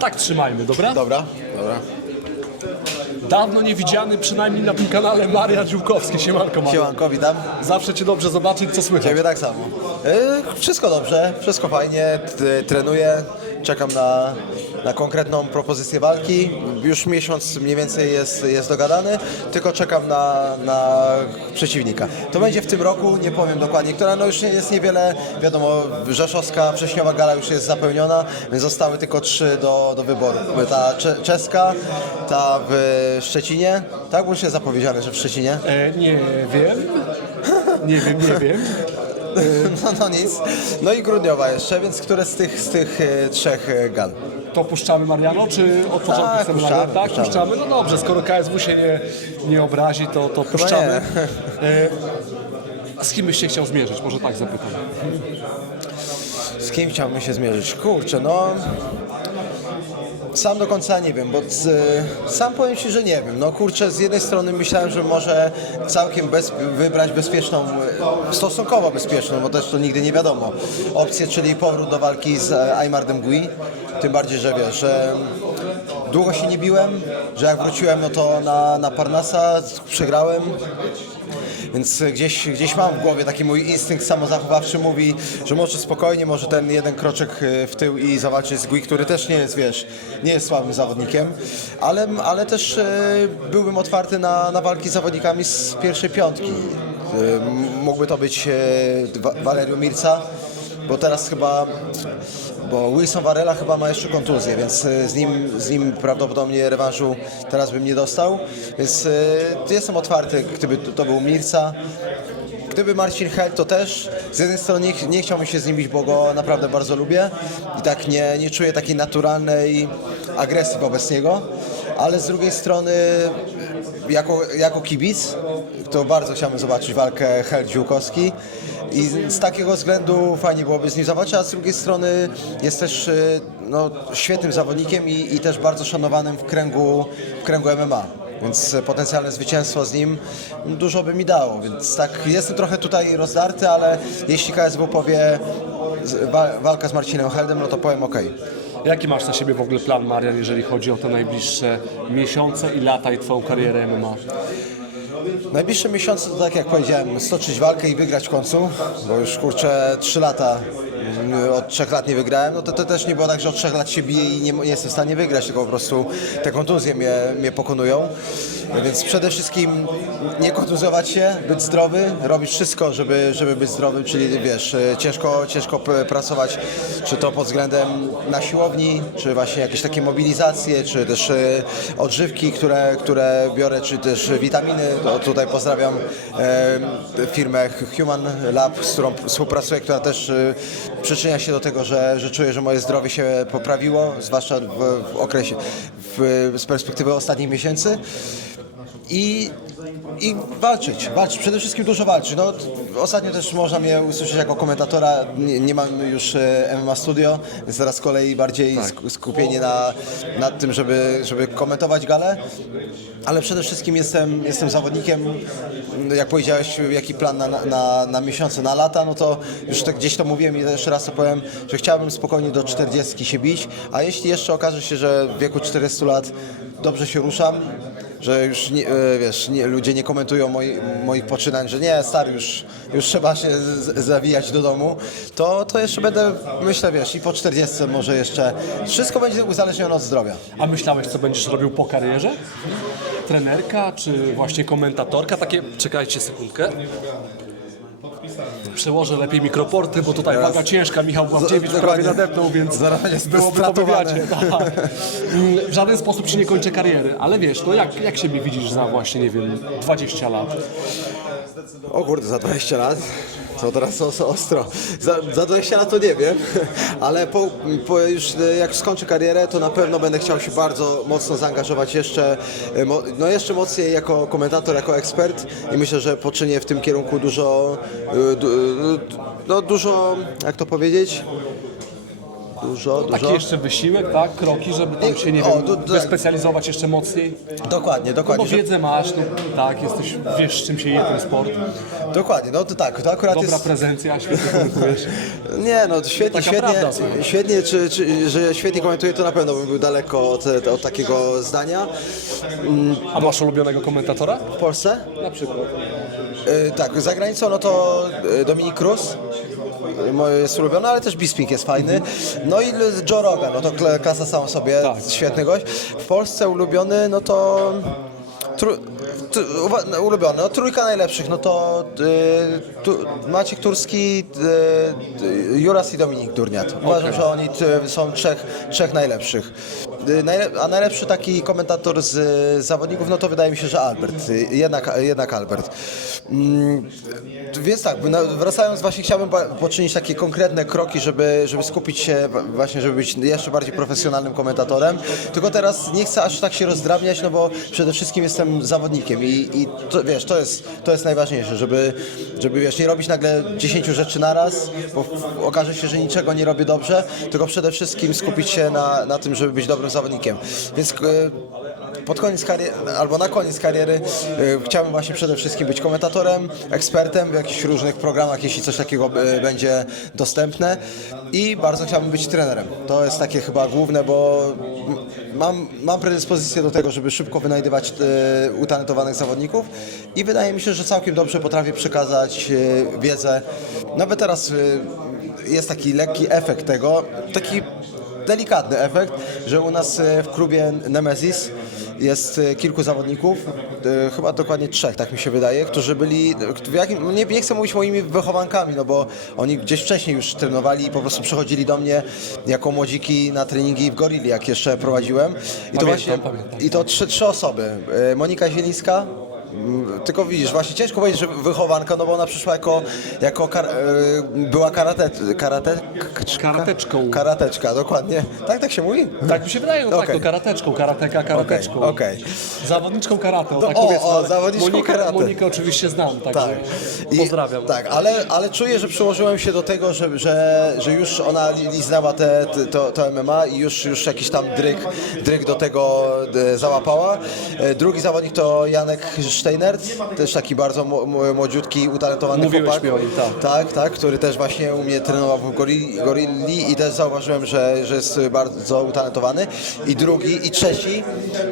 Tak trzymajmy, dobra? Dobra, dobra. Dawno nie widziany, przynajmniej na tym kanale, Marian Dziłkowski. Siemanko, Marian. Siemanko, witam. Zawsze cię dobrze zobaczyć, co słychać. Ciebie tak samo. E, wszystko dobrze, wszystko fajnie, t- trenuję, czekam na, na konkretną propozycję walki. Już miesiąc mniej więcej jest, jest dogadany, tylko czekam na, na przeciwnika. To będzie w tym roku, nie powiem dokładnie, która no już jest niewiele, wiadomo, Rzeszowska, Wrześniowa Gala już jest zapełniona, więc zostały tylko trzy do, do wyboru. Ta cze- czeska, ta w Szczecinie, tak? Już jest zapowiedziane, że w Szczecinie. E, nie wiem. Nie wiem, nie wiem. No, no nic. No i grudniowa jeszcze, więc które z tych, z tych e, trzech e, gal? To puszczamy Mariano, czy od początku Tak, chcemy puszczamy? Tak, puszczamy. puszczamy. No dobrze, skoro KSW się nie, nie obrazi, to, to puszczamy. E, z kim byś się chciał zmierzyć? Może tak zapytam. Z kim chciałbym się zmierzyć? Kurczę, no... Sam do końca nie wiem, bo z, sam powiem Ci, że nie wiem. No kurczę, z jednej strony myślałem, że może całkiem bez, wybrać bezpieczną, stosunkowo bezpieczną, bo też to nigdy nie wiadomo, opcję, czyli powrót do walki z e, Aymardem Gui. Tym bardziej, że wiesz, że długo się nie biłem, że jak wróciłem, no to na, na Parnasa przegrałem. Więc gdzieś, gdzieś mam w głowie taki mój instynkt samozachowawczy mówi, że może spokojnie, może ten jeden kroczek e, w tył i zawalczyć z Gui, który też nie jest, wiesz, nie jest słabym zawodnikiem, ale, ale też e, byłbym otwarty na, na walki z zawodnikami z pierwszej piątki. E, Mógłby to być e, Valerio Mirca, bo teraz chyba, bo Wilson Varela chyba ma jeszcze kontuzję, więc e, z nim, z nim prawdopodobnie rewanżu teraz bym nie dostał, więc e, jestem otwarty, gdyby to był Mirca. Gdyby Marcin Held, to też. Z jednej strony nie, nie chciałbym się z nim bić, bo go naprawdę bardzo lubię. I tak nie, nie czuję takiej naturalnej agresji wobec niego, ale z drugiej strony jako, jako kibic to bardzo chciałbym zobaczyć walkę Held-Dziłkowski i z, takiego względu fajnie byłoby z nim zobaczyć, a z drugiej strony jest też y, no, świetnym zawodnikiem i, i też bardzo szanowanym w kręgu, w kręgu MMA. Więc potencjalne zwycięstwo z nim dużo by mi dało. Więc tak, jestem trochę tutaj rozdarty, ale jeśli KSW powie walka z Marcinem Heldem, no to powiem ok. Jaki masz na siebie w ogóle plan, Marian, jeżeli chodzi o te najbliższe miesiące i lata i twoją karierę MMA? Najbliższe miesiące to tak jak powiedziałem, stoczyć walkę i wygrać w końcu, bo już kurczę 3 lata, od 3 lat nie wygrałem, no to, to też nie było tak, że od 3 lat się biję i nie, nie jestem w stanie wygrać, tylko po prostu te kontuzje mnie, mnie pokonują. Więc przede wszystkim nie kontuzjować się, być zdrowy, robić wszystko, żeby, żeby być zdrowym, czyli wiesz, e, ciężko, ciężko pracować, czy to pod względem na siłowni, czy właśnie jakieś takie mobilizacje, czy też e, odżywki, które, które biorę, czy też witaminy. To tutaj pozdrawiam e, firmę Human Lab, z którą współpracuję, która też przyczynia się do tego, że, że czuję, że moje zdrowie się poprawiło, zwłaszcza w, w okresie, w, z perspektywy ostatnich miesięcy i, i walczyć, walczyć, przede wszystkim dużo walczyć. No, ostatnio też można mnie usłyszeć jako komentatora, nie, nie mam już e, MMA Studio, więc teraz z kolei bardziej sk- skupienie na, na tym, żeby, żeby komentować galę, ale przede wszystkim jestem, jestem zawodnikiem, jak powiedziałeś, jaki plan na, na, na miesiące, na lata, no to już tak gdzieś to mówiłem i jeszcze raz to powiem, że chciałbym spokojnie do 40 się bić, a jeśli jeszcze okaże się, że w wieku 40 lat dobrze się ruszam, że już nie, e, wiesz, nie, ludzie nie komentują moi, moich poczynań, że nie, stary, już, już trzeba się z, zawijać do domu, to, to jeszcze będę, myślę, wiesz, i po 40 może jeszcze, wszystko będzie uzależnione od zdrowia. A myślałeś, co będziesz robił po karierze? Trenerka, czy właśnie komentatorka? Takie, czekajcie sekundkę. Przełożę lepiej mikroporty, bo tutaj waga ciężka, Michał Bławdziewicz prawie nadepnął, więc Zaraz byłoby po wywiadzie. Tak. Mm, W żaden sposób się nie kończę kariery, ale wiesz, no jak, jak siebie widzisz za właśnie, nie wiem, 20 lat? O kurde, za 20 lat? To teraz os- ostro. Za, za 20 lat to nie wiem, ale po, po już jak skończę karierę, to na pewno będę chciał się bardzo mocno zaangażować jeszcze, e, no jeszcze mocniej jako komentator, jako ekspert i myślę, że poczynię w tym kierunku dużo, e, e, no dużo, jak to powiedzieć, Dużo, Taki dużo. jeszcze wysiłek, tak? Kroki, żeby tam się, nie O, wiem, du- tak. wyspecjalizować jeszcze mocniej. Dokładnie, No dokładnie. bo że- wiedzę masz, no tak, jesteś, wiesz czym się je ten sport. Dokładnie, no to tak, to akurat Dobra jest... prezencja, świetnie komentujesz. Nie, no to świetnie, Taka świetnie, prawda, słuchaj. świetnie czy, czy, że świetnie komentuje, to na pewno bym był daleko od, od takiego zdania. A masz ulubionego komentatora? W Polsce? Na przykład. E, tak, za granicą no to e, Dominik Cruz. Moje Jest ulubiony, ale też Bisping jest fajny. No i Joe Rogan, no to kla- klasa sama sobie, Tak. świetny gość. W Polsce ulubiony, no to tru, uwa- no, ulubiony, no trójka najlepszych, no to e, tu, Maciek Turski, e, Juras i Dominik Durniat. Uważam, że oni t, są trzech, trzech najlepszych. Najle- A najlepszy taki komentator z zawodników, no to wydaje mi się, że Albert. E, Jednak, jednak Albert. Mm, Więc tak, no, wracając właśnie chciałbym poczynić takie konkretne kroki, żeby, żeby skupić się wa- właśnie, żeby być jeszcze bardziej profesjonalnym komentatorem. Tylko teraz nie chcę aż tak się rozdrabniać, no bo przede wszystkim jestem zawodnikiem i, i to, wiesz, to jest, to jest najważniejsze, żeby, żeby wiesz, nie robić nagle 10 rzeczy naraz, bo okaże się, że niczego nie robię dobrze, tylko przede wszystkim skupić się na, na tym, żeby być dobrym zawodnikiem. Więc e, pod koniec kariery, albo na koniec kariery e, chciałbym właśnie przede wszystkim być komentatorem, ekspertem w jakichś różnych programach, jeśli coś takiego e, będzie dostępne i bardzo chciałbym być trenerem. To jest takie chyba główne, bo mam, mam predyspozycję do tego, żeby szybko wynajdywać e, utalentowanych zawodników i wydaje mi się, że całkiem dobrze potrafię przekazać wiedzę. Nawet teraz e, jest taki lekki efekt tego, taki delikatny efekt, że u nas w klubie Nemesis jest e, kilku zawodników, e, chyba dokładnie trzech, tak mi się wydaje, którzy byli, jakim, no nie, nie chcę mówić moimi wychowankami, no bo oni gdzieś wcześniej już trenowali i po prostu przychodzili do mnie jako młodziki na treningi w Gorilli, jak jeszcze prowadziłem. I to Pamiętam, właśnie, pamiętam. i to trzy, trzy osoby. E, Monika Zielińska, Tylko widzisz, właśnie ciężko powiedzieć, że wychowanka, no bo ona przyszła jako, jako kar, e, była karate, karate, Karateczką. karateczka, dokładnie. Tak, tak się mówi? Tak mi się wydaje, no tak, to karateczką, karateka, karateczką. Okej, okej. Zawodniczką karate, o, No, tak o, powiedzmy. o, zawodniczką Monikę, karate. Monikę oczywiście znam, także Tak. pozdrawiam. tak, ale, ale czuję, że przyłożyłem się do tego, że, że, że już ona li- liznęła te, te, to, to MMA i już, już jakiś tam dryk, dryk do tego e, załapała. E, Drugi zawodnik to Janek Steinert, też taki bardzo młodziutki, utalentowany Mówiłeś chłopak. mi o nim, tak. Tak, tak, który też właśnie u mnie trenował w Gorilli, Gorilli i też zauważyłem, że, że jest bardzo utalentowany. I drugi, i trzeci,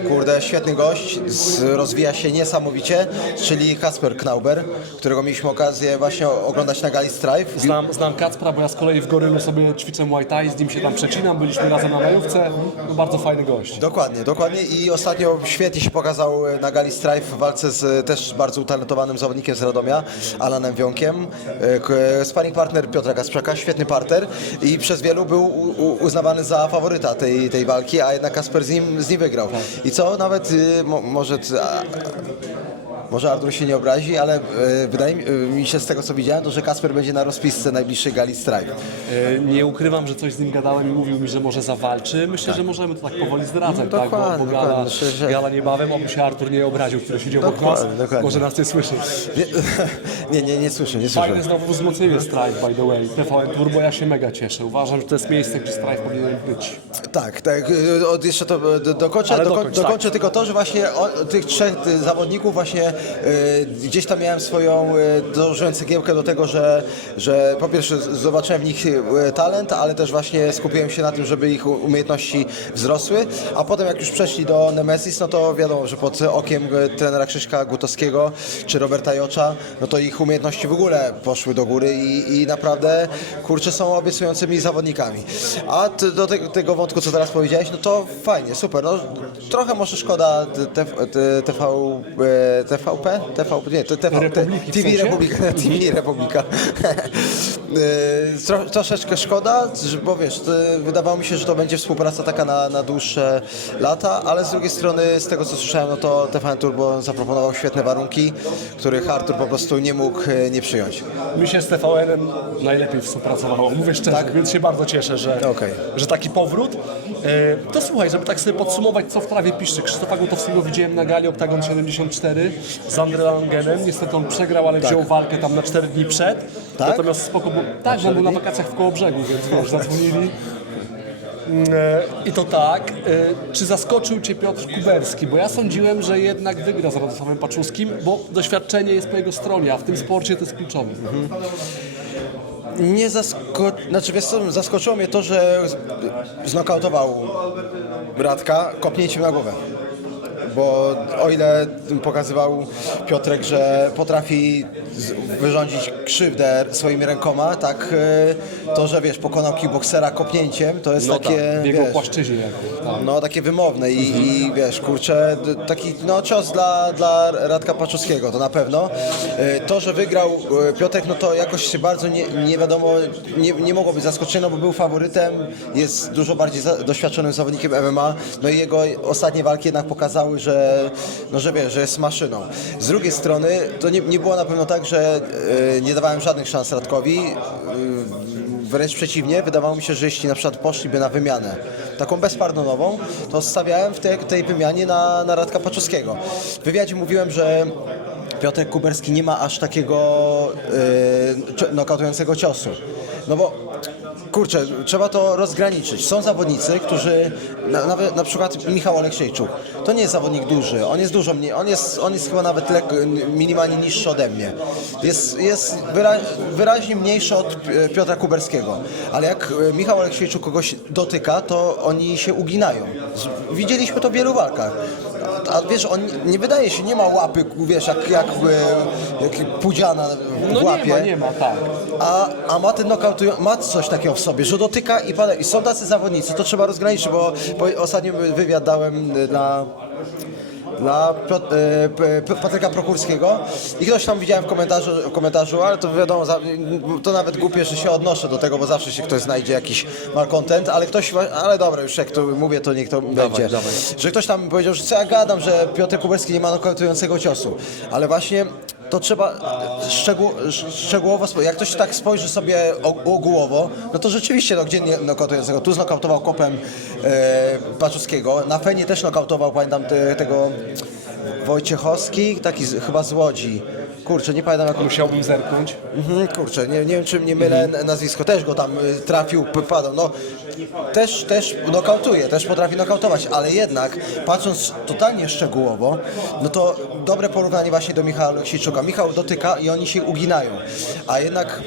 kurde, świetny gość, z, rozwija się niesamowicie, czyli Kasper Knauber, którego mieliśmy okazję właśnie oglądać na Gali Strife. Znam, znam Kacpra, bo ja z kolei w Gorylu sobie ćwiczę Muay Thai, z nim się tam przecinam, byliśmy razem na majówce, no bardzo fajny gość. Dokładnie, dokładnie i ostatnio świetnie się pokazał na Gali Strife w walce z też bardzo utalentowanym zawodnikiem z Radomia, Alanem Wiąkiem. E, k- Sparring partner Piotra Kasprzaka, świetny parter i przez wielu był uznawany za faworyta tej, tej walki, a jednak Kasper z nim, z nim wygrał. I co nawet y, mo, może... A, może Artur się nie obrazi, ale e, wydaje mi, e, mi się z tego co widziałem, to że Kasper będzie na rozpisce najbliższej gali Strife. E, Nie ukrywam, że coś z nim gadałem i mówił mi, że może zawalczy. Myślę, że możemy to tak powoli zdradzać, tak? Bo, dokładnie, bo gala, dokładnie. Myślę, że- gala niebawem, oby się Artur nie obraził, który siedział obok nas. Dokładnie, dokładnie. Może nas nie słyszy. Nie, nie, nie, nie słyszę, nie słyszę. Fajne znowu wzmocnienie Strife, by the way. TVN Turbo, ja się mega cieszę. Uważam, że to jest miejsce, gdzie Strife powinien być. Tak, tak. y, Od jeszcze to do, dokończę, Ale dokończ, dokończę tak. tylko to, że właśnie o, tych trzech y, zawodników właśnie y, gdzieś tam miałem swoją, y, dołożyłem cegiełkę do tego, że, że po pierwsze zobaczyłem w nich y, talent, ale też właśnie skupiłem się na tym, żeby ich umiejętności wzrosły, a potem jak już przeszli do Nemesis, no to wiadomo, że pod okiem trenera Krzyszka Gutowskiego czy Roberta Jocza, no to ich umiejętności w ogóle poszły do góry i, i naprawdę kurczę są obiecującymi zawodnikami. A do te, tego wątku, co teraz powiedziałeś, no to fajnie, super. No, trochę może szkoda t- t- t- TV, TVP? TV, nie, to TV, Republiki w TV sensie? Republika. TV Republika. E, Tro, troszeczkę szkoda, że- bo wiesz, to wydawało mi się, że to będzie współpraca taka na, na dłuższe lata, ale z drugiej strony, z tego co słyszałem, no to TVN Turbo zaproponował świetne warunki, których Artur po prostu nie mógł e, nie przyjąć. Mi się z TVN-em najlepiej współpracowało, mówię szczerze, więc się bardzo cieszę, że, Tak? Okej. że taki powrót. E, to słuchaj, żeby tak sobie podsumować, co w trawie piszczy. Krzysztofa Gutowskiego widziałem na gali Octagon 74 z Andre Langenem. Niestety on przegrał, ale wziął walkę tam na 4 dni przed. Tak? Natomiast spoko, bo, tak, bo on był na wakacjach w Kołobrzegu, więc wiesz, zadzwonili. E, I to tak. E, Czy zaskoczył Cię Piotr Kuberski? Bo ja sądziłem, że jednak wygra z Radosławem Paczuskim, bo doświadczenie jest po jego stronie, a w tym sporcie to jest kluczowe. Nie zasko... Znaczy, wiesz co, zaskoczyło mnie to, że znokautował Radka kopnięciem na głowę. Bo o ile pokazywał Piotrek, że potrafi wyrządzić krzywdę swoimi rękoma, tak y, to, że wiesz, pokonał kickboksera kopnięciem, to jest No takie, tak, w jego wiesz, płaszczyźnie jakby. Tak. no takie wymowne i, i wiesz, kurczę, taki no cios dla, dla Radka Paczuskiego, to na pewno. Y, To, że wygrał y, Piotrek, no to jakoś się bardzo nie, nie wiadomo, nie, nie mogło być zaskoczone, bo był faworytem, jest dużo bardziej doświadczonym zawodnikiem MMA, no i jego ostatnie walki jednak pokazały, że, no że wiesz, że jest maszyną. Z drugiej strony, to nie, nie było na pewno tak, że y, nie dawałem żadnych szans Radkowi, y, Wręcz przeciwnie, wydawało mi się, że jeśli na przykład poszliby na wymianę taką bezpardonową, to stawiałem w tej, tej wymianie na, na Radka Paczowskiego. W wywiadzie mówiłem, że Piotrek Kuberski nie ma aż takiego yy, cio- nokautującego ciosu. No bo kurczę, trzeba to rozgraniczyć. Są zawodnicy, którzy, na, na przykład Michał Aleksiejczuk, to nie jest zawodnik duży, on jest dużo mniej, on jest, on jest chyba nawet lekko, minimalnie niższy ode mnie. Jest, jest wyra, wyraźnie mniejszy od Piotra Kuberskiego, ale jak e, Michał Aleksiejczuk kogoś dotyka, to oni się uginają. Widzieliśmy to w wielu walkach. A, a wiesz, on nie wydaje się, nie ma łapy, wiesz, jak, jak, e, jak pudziana w No łapie nie ma, nie ma, tak. a, a ma ten knockout, ma coś takiego w sobie, że dotyka i pada. I są tacy zawodnicy, to trzeba rozgraniczyć, bo, bo ostatnio wywiad dałem y, dla dla Piot- y, P- P- Patryka Prokurskiego i ktoś tam widziałem w komentarzu, w komentarzu ale to wiadomo, to nawet głupie, że się odnoszę do tego, bo zawsze się ktoś znajdzie jakiś malcontent, ale ktoś, ale dobra, już jak to mówię, to niech to będzie. dawaj. Że ktoś tam powiedział, że co ja gadam, że Piotr Kuberski nie ma nokautującego ciosu, ale właśnie to trzeba szczegół, szczegółowo, spo- jak ktoś tak spojrzy sobie ogółowo, no to rzeczywiście no, gdzie nie nokautującego, tu znokautował kopem e, Paczuskiego, na Fenie też nokautował, pamiętam te, tego Wojciechowski, taki z, chyba z Łodzi. Kurczę, nie pamiętam jak Musiałbym zerknąć. Mhm, kurczę, nie, nie wiem czy nie mylę n- nazwisko, też go tam y, trafił, p- padał, no też, też nokautuje, też potrafi nokautować, ale jednak patrząc totalnie szczegółowo, no to dobre porównanie właśnie do Michała Aleksijczuka. Michał dotyka i oni się uginają, a jednak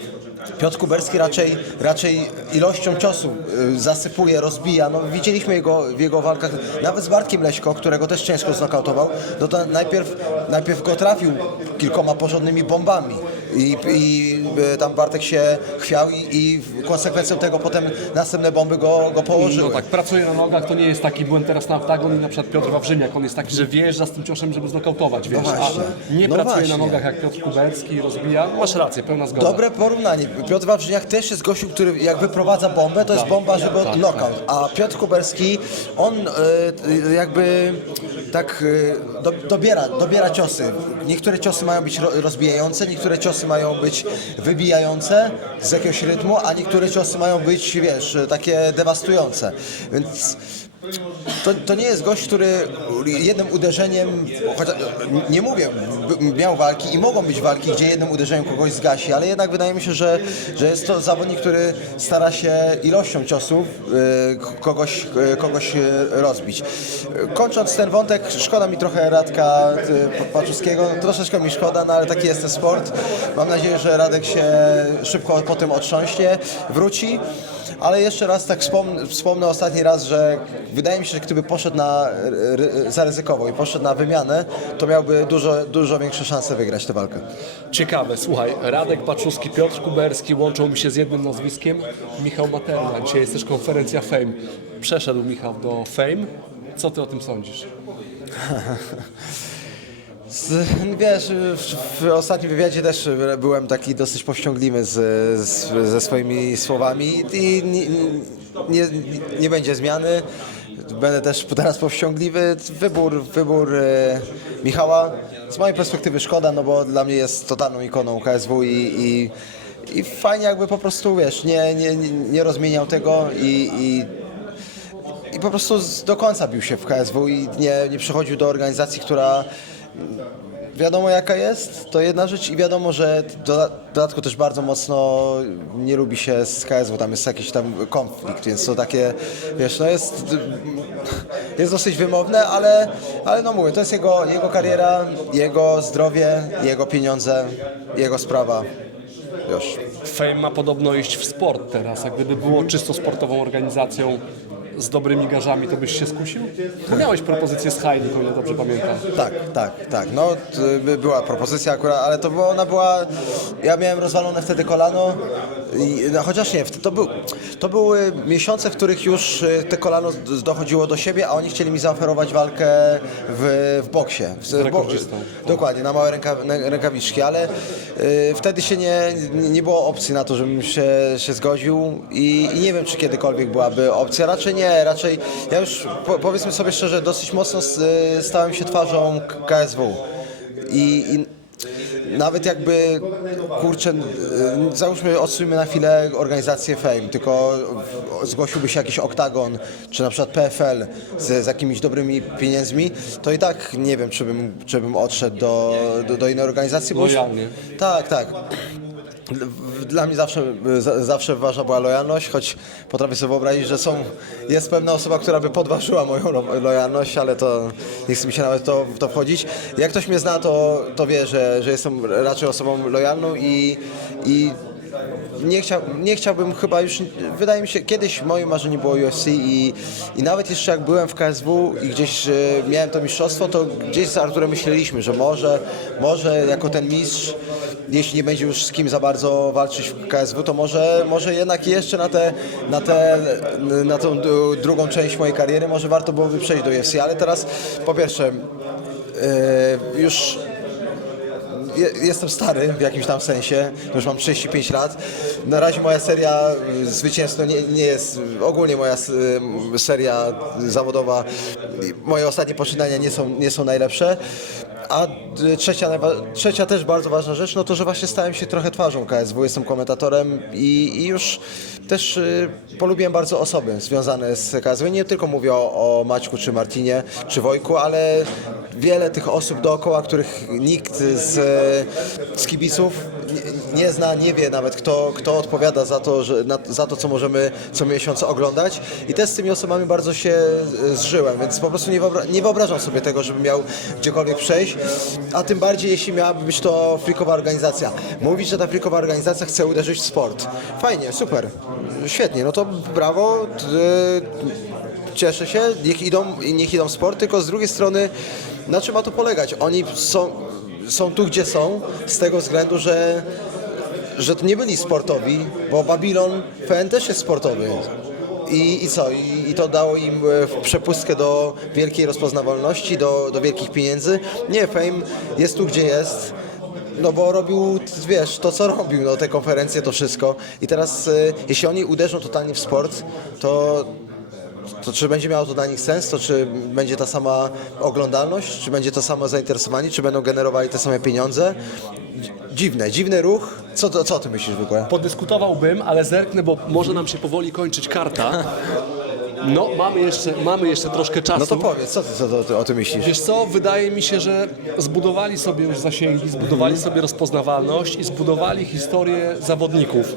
Piotr Kuberski raczej, raczej ilością ciosu y, zasypuje, rozbija. No, widzieliśmy jego, w jego walkach, nawet z Bartkiem Leśko, którego też ciężko znokautował, no to najpierw, najpierw go trafił kilkoma porządnymi bombami. I, i y, tam Bartek się chwiał i, i konsekwencją tego potem następne bomby go, go położyły. No tak, pracuje na nogach, to nie jest taki błęd teraz na oktagon i na przykład Piotr Wawrzyniak, on jest taki, że wjeżdża z tym ciosem, żeby znokautować, wiesz, właśnie. a nie No pracuje właśnie. na nogach jak Piotr Kuberski, rozbija, masz rację, pełna zgoda. Dobre porównanie. Piotr Wawrzyniak też jest gościu, który jak wyprowadza bombę, to jest bomba, żeby tak, knockout. A Piotr Kuberski, on e, e, jakby tak e, do, dobiera, dobiera ciosy. Niektóre ciosy mają być ro, rozbijające, niektóre ciosy mają być wybijające z jakiegoś rytmu, a niektóre ciosy mają być, wiesz, takie dewastujące. Więc to, to nie jest gość, który jednym uderzeniem, chociaż nie mówię, miał walki i mogą być walki, gdzie jednym uderzeniem kogoś zgasi, ale jednak wydaje mi się, że, że jest to zawodnik, który stara się ilością ciosów y, kogoś, y, kogoś y, rozbić. Kończąc ten wątek, szkoda mi trochę Radka Paczuskiego, no, troszeczkę mi szkoda, no ale taki jest ten sport. Mam nadzieję, że Radek się szybko po tym otrząśnie, wróci. Ale jeszcze raz tak wspomnę, wspomnę ostatni raz, że wydaje mi się, że gdyby poszedł na, zaryzykował i poszedł na wymianę, to miałby dużo, dużo większe szanse wygrać tę walkę. Ciekawe, słuchaj, Radek Paczuski, Piotr Kuberski łączą mi się z jednym nazwiskiem, Michał Materna. Dzisiaj jest też konferencja Fame. Przeszedł Michał do Fame. Co ty o tym sądzisz? Z, wiesz, w, w ostatnim wywiadzie też byłem taki dosyć powściągliwy z, z, ze swoimi słowami i nie, nie, nie będzie zmiany. Będę też teraz powściągliwy. Wybór, wybór e, Michała z mojej perspektywy szkoda, no bo dla mnie jest totalną ikoną KSW i, i, i fajnie jakby po prostu, wiesz, nie, nie, nie rozmieniał tego i, i i po prostu do końca bił się w KSW i nie, nie przychodził do organizacji, która wiadomo jaka jest, to jedna rzecz i wiadomo, że doda- dodatku też bardzo mocno nie lubi się z KSW, tam jest jakiś tam konflikt, więc to takie, wiesz, no jest, jest dosyć wymowne, ale, ale no mówię, to jest jego, jego kariera, jego zdrowie, jego pieniądze, jego sprawa, już. Fame ma podobno iść w sport teraz, a gdyby było czysto sportową organizacją z dobrymi garzami, to byś się skusił? Bo miałeś propozycję z Heidi, o ile dobrze pamiętam. Tak, tak, tak. No t- była propozycja akurat, ale to była, ona była. Ja miałem rozwalone wtedy kolano. I, no, chociaż nie, to, był, to były miesiące, w których już y, te kolano z- dochodziło do siebie, a oni chcieli mi zaoferować walkę w, w boksie. W, z rekordzistą. Dokładnie, na małe ręka, na- rękawiczki, ale y, wtedy się nie, nie było opcji na to, żebym się, się zgodził i, i nie wiem, czy kiedykolwiek byłaby opcja. Raczej nie, raczej ja już po, powiedzmy sobie szczerze, dosyć mocno y, stałem się twarzą KSW i, i nawet jakby, kurczę, y, załóżmy, odsuńmy na chwilę organizację Fame, tylko zgłosiłby się jakiś oktagon, czy na przykład PFL z, z jakimiś dobrymi pieniędzmi, to i tak nie wiem, czy bym, czy bym odszedł do, do, do innej organizacji. bo już-. Tak, tak. Dla mnie zawsze, za- zawsze ważna była lojalność, choć potrafię sobie wyobrazić, że są, jest pewna osoba, która by podważyła moją lo- lojalność, ale to nie chce mi się nawet to, to wchodzić. Jak ktoś mnie zna, to, to wie, że, że jestem raczej osobą lojalną i, i nie, chciał, nie chciałbym chyba już, wydaje mi się, kiedyś moim marzeniem było UFC i, i nawet jeszcze jak byłem w KSW i gdzieś e, miałem to mistrzostwo, to gdzieś z Arturem myśleliśmy, że może, może jako ten mistrz, jeśli nie będzie już z kim za bardzo walczyć w KSW, to może, może jednak jeszcze na, te, na, te, na tą drugą część mojej kariery może warto byłoby przejść do UFC, ale teraz po pierwsze e, już je- jestem stary w jakimś tam sensie, już mam 35 lat. Na razie moja seria zwycięstw no nie, nie jest, ogólnie moja seria zawodowa, moje ostatnie poczynania nie są, nie są najlepsze. A y, trzecia, trzecia też bardzo ważna rzecz, no to, że właśnie stałem się trochę twarzą KSW, jestem komentatorem i, i już też y, polubiłem bardzo osoby związane z KSW. Nie tylko mówię o, o Maćku, czy Martinie, czy Wojku, ale wiele tych osób dookoła, których nikt z, z kibiców nie, zna, nie wie nawet kto, kto odpowiada za to, że, na, za to, co możemy co miesiąc oglądać i też z tymi osobami bardzo się e, zżyłem, więc po prostu nie, wyobra nie wyobrażam sobie tego, żebym miał gdziekolwiek przejść, a tym bardziej jeśli miałaby być to frikowa organizacja. Mówić, że ta frikowa organizacja chce uderzyć w sport. Fajnie, super, świetnie, no to brawo, t- cieszę się, niech idą, niech idą w sport, tylko z drugiej strony na czym ma to polegać? Oni są, są tu, gdzie są, z tego względu, że, że to nie byli sportowi, bo Babylon FN też jest sportowy. I, I co? I, I to dało im e, przepustkę do wielkiej rozpoznawalności, do, do wielkich pieniędzy. Nie, Fame jest tu, gdzie jest. No bo robił, wiesz, to co robił, no te konferencje, to wszystko. I teraz, e, jeśli oni uderzą totalnie w sport, to, to czy będzie miało to dla nich sens, to czy będzie ta sama oglądalność, czy będzie to samo zainteresowanie, czy będą generowali te same pieniądze? Dzi- Dziwne, dziwny ruch. Co, co o tym myślisz w ogóle? Podyskutowałbym, ale zerknę, bo może nam się powoli kończyć karta. No, mamy jeszcze, mamy jeszcze troszkę czasu. No to powiedz, co ty, co, ty- o tym myślisz? Wiesz co, wydaje mi się, że zbudowali sobie już zasięgi, zbudowali sobie rozpoznawalność i zbudowali historię zawodników.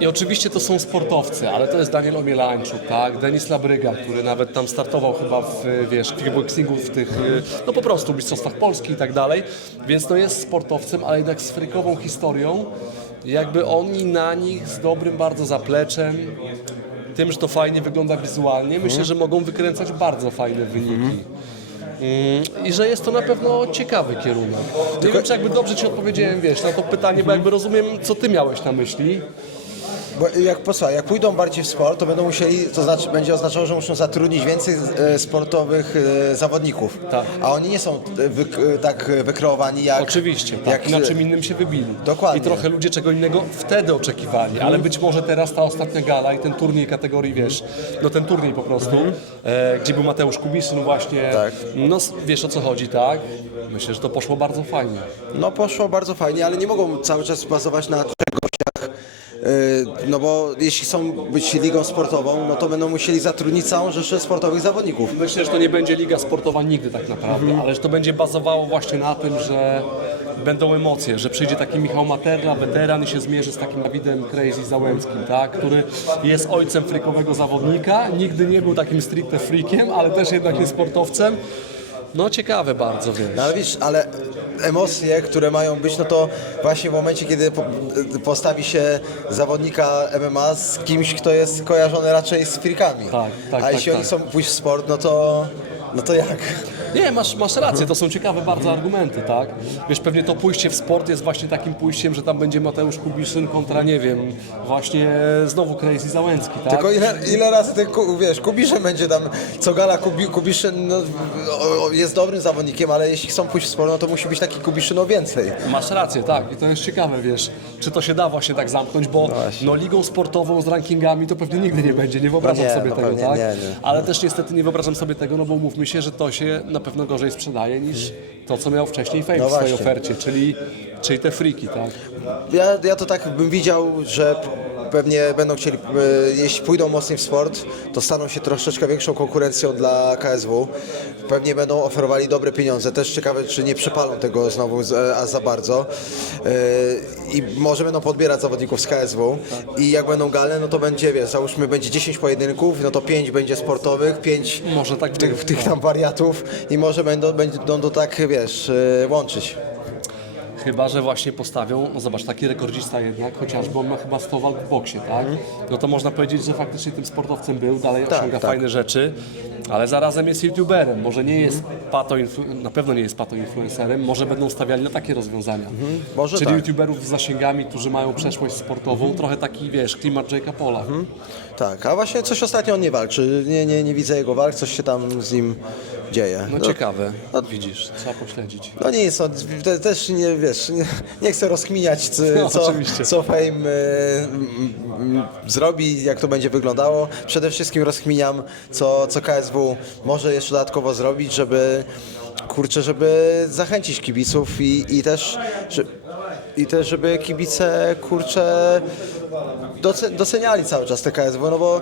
I oczywiście to są sportowcy, ale to jest Daniel Omielańczuk, tak? Denis Labryga, który nawet tam startował chyba w, wiesz, w kickboxingu, w tych, no po prostu mistrzostwach Polski i tak dalej. Więc to jest sportowcem, ale jednak z frykową historią. Jakby oni na nich z dobrym bardzo zapleczem, tym, że to fajnie wygląda wizualnie, myślę, że mogą wykręcać bardzo fajne wyniki. Mm, I że jest to na pewno ciekawy kierunek. Nie wiem, czy jakby dobrze Ci odpowiedziałem, wiesz, na to pytanie, bo jakby rozumiem, co Ty miałeś na myśli. Bo jak, posłuchaj, jak pójdą bardziej w sport, to będą musieli, to znaczy będzie oznaczało, że muszą zatrudnić więcej e, sportowych e, zawodników. Tak. A oni nie są e, wyk, e, tak e, wykreowani jak... Oczywiście, tak. jak na czym innym się wybili. Dokładnie. I trochę ludzie czego innego wtedy oczekiwali, ale być może teraz ta ostatnia gala i ten turniej kategorii, wiesz, no ten turniej po prostu, e, gdzie był Mateusz Kubiszyn właśnie, Tak. no s- wiesz o co chodzi, tak? Myślę, że to poszło bardzo fajnie. No poszło bardzo fajnie, ale nie mogą cały czas bazować na gościach no bo jeśli chcą być ligą sportową, no to będą musieli zatrudnić całą rzeszę sportowych zawodników. Myślę, że to nie będzie liga sportowa nigdy tak naprawdę, ale że to będzie bazowało właśnie na tym, że będą emocje, że przyjdzie taki Michał Materna, weteran i się zmierzy z takim Dawidem Crazy Załęckim, tak? który jest ojcem frikowego zawodnika, nigdy nie był takim stricte freakiem, ale też jednak jest sportowcem. No ciekawe bardzo, wiesz. No ale wiesz, ale emocje, które mają być, no to właśnie w momencie, kiedy po, postawi się zawodnika MMA z kimś, kto jest kojarzony raczej z frikami. Tak, tak, A tak, jeśli tak. oni chcą pójść w sport, no to, no to jak? Nie, masz, masz rację, to są ciekawe bardzo argumenty, tak? Wiesz, pewnie to pójście w sport jest właśnie takim pójściem, że tam będzie Mateusz Kubiszyn kontra, nie wiem, właśnie znowu Crazy Załęcki, tak? Tylko ile, ile razy ku- wiesz, Kubiszyn będzie tam, co gala Kubi, Kubiszyn no, o- o- jest dobrym zawodnikiem, ale jeśli chcą pójść w sport, no to musi być taki Kubiszyn o więcej. Masz rację, tak. I to jest ciekawe, wiesz, czy to się da właśnie tak zamknąć, bo no, ligą sportową z rankingami to pewnie nigdy nie będzie, nie wyobrażam No nie, sobie no tego, pewnie tak? nie, nie. Ale też niestety nie wyobrażam sobie tego, no bo mówmy się, że to się na pewno gorzej sprzedaje niż to, co miał wcześniej Fame No w swojej właśnie. ofercie, czyli, czyli te friki, tak? Ja, ja to tak bym widział, że pewnie będą chcieli, e, jeśli pójdą mocniej w sport, to staną się troszeczkę większą konkurencją dla KSW. Pewnie będą oferowali dobre pieniądze. Też ciekawe, czy nie przepalą tego znowu z- a za bardzo. E, I może będą podbierać zawodników z KSW. I jak będą gale, no to będzie, wiesz, załóżmy, będzie 10 pojedynków, no to 5 będzie sportowych, 5 Może tak tych, być, tych no. tam wariatów i może będą, będą to tak, wiesz, e, łączyć. Chyba, że właśnie postawią, no zobacz, taki rekordzista jednak, chociażby on ma chyba 100 walk w boksie, tak? No to można powiedzieć, że faktycznie tym sportowcem był, dalej Tak, osiąga tak. fajne rzeczy, ale zarazem jest youtuberem, może nie jest pato, na pewno nie jest pato influencerem, może będą stawiali na takie rozwiązania. Może Czyli tak. youtuberów z zasięgami, którzy mają przeszłość sportową, trochę taki, wiesz, klimat Jake'a Pola. Tak, a właśnie coś ostatnio on nie walczy. Nie, nie, nie widzę jego walk, coś się tam z nim dzieje. No ciekawe, widzisz, trzeba pośledzić. No nie jest on, te, też nie wiesz, nie, nie chcę rozkminiać, co, No, co, oczywiście. co Fame m, zrobi, jak to będzie wyglądało. Przede wszystkim rozkminiam, co, co KSW może jeszcze dodatkowo zrobić, żeby kurczę, żeby zachęcić kibiców i, i też, że, i też, żeby kibice kurczę doce- doceniali cały czas te KSW, no bo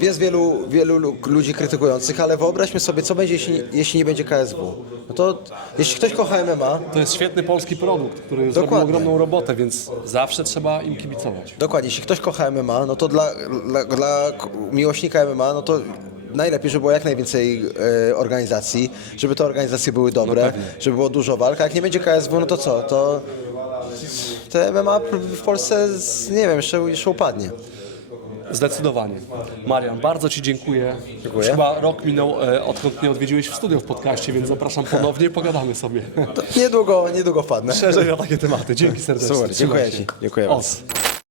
jest wielu, wielu lu- ludzi krytykujących, ale wyobraźmy sobie, co będzie, jeśli, jeśli nie będzie KSW. No to jeśli ktoś kocha MMA, To jest świetny polski produkt, który zrobił ogromną robotę, więc zawsze trzeba im kibicować. dokładnie, jeśli ktoś kocha MMA, no to dla, dla, dla miłośnika MMA, no to najlepiej, żeby było jak najwięcej e, organizacji, żeby te organizacje były dobre, pewnie. żeby było dużo walk, a jak nie będzie KSW, no to co, to te MMA w Polsce, nie wiem, jeszcze, jeszcze upadnie. Zdecydowanie. Marian, bardzo Ci dziękuję. Dziękuję. Już Chyba rok minął, e, odkąd mnie odwiedziłeś w studio w podcaście, więc zapraszam ponownie, pogadamy sobie. To niedługo, niedługo wpadnę. Szerzej na takie tematy. Dzięki serdecznie. Super, dziękuję. Ci. Dziękuję bardzo. Os.